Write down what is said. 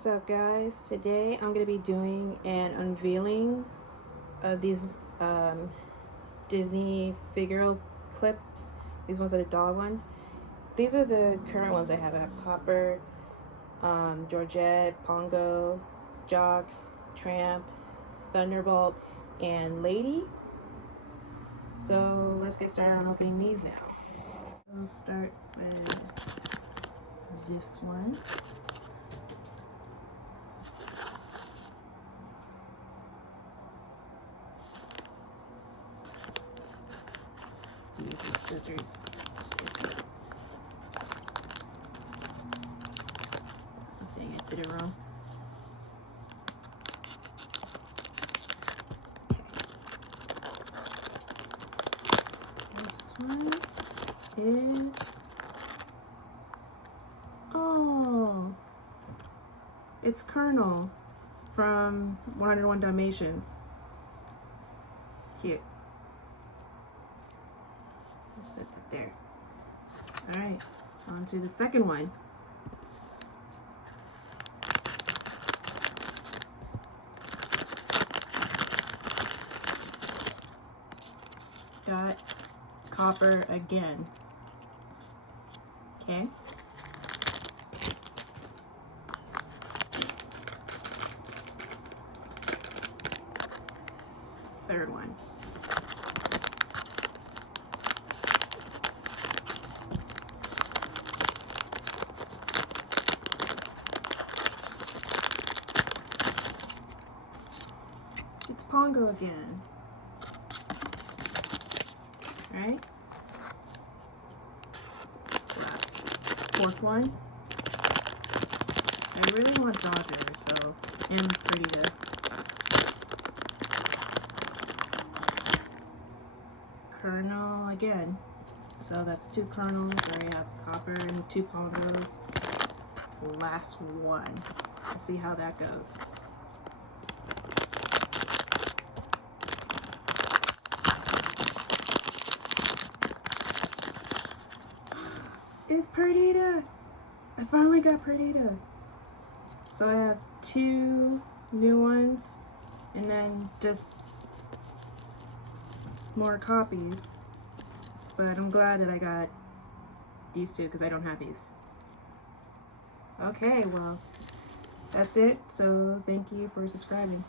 What's up, guys? Today I'm going to be doing an unveiling of these Disney figural clips. These ones are the dog ones. These are the current ones I have. I have Copper, Georgette, Pongo, Jock, Tramp, Thunderbolt, and Lady. So let's get started on opening these now. We'll start with this one. Use the scissors. Dang, I did it wrong. Okay. This one is, oh, it's Colonel from 101 Dalmatians. It's cute. Set that there. All right, on to the second one. Got Copper again. Okay. Third one. It's Pongo again. Right? Last, fourth one. I really want Dodger, so and Pretty Colonel again. So that's two Colonels. I have Copper and two Pongos. Last one. Let's see how that goes. It's Perdita! I finally got Perdita. So I have two new ones and then just more copies. But I'm glad that I got these two because I don't have these. Okay, well, that's it. So thank you for subscribing.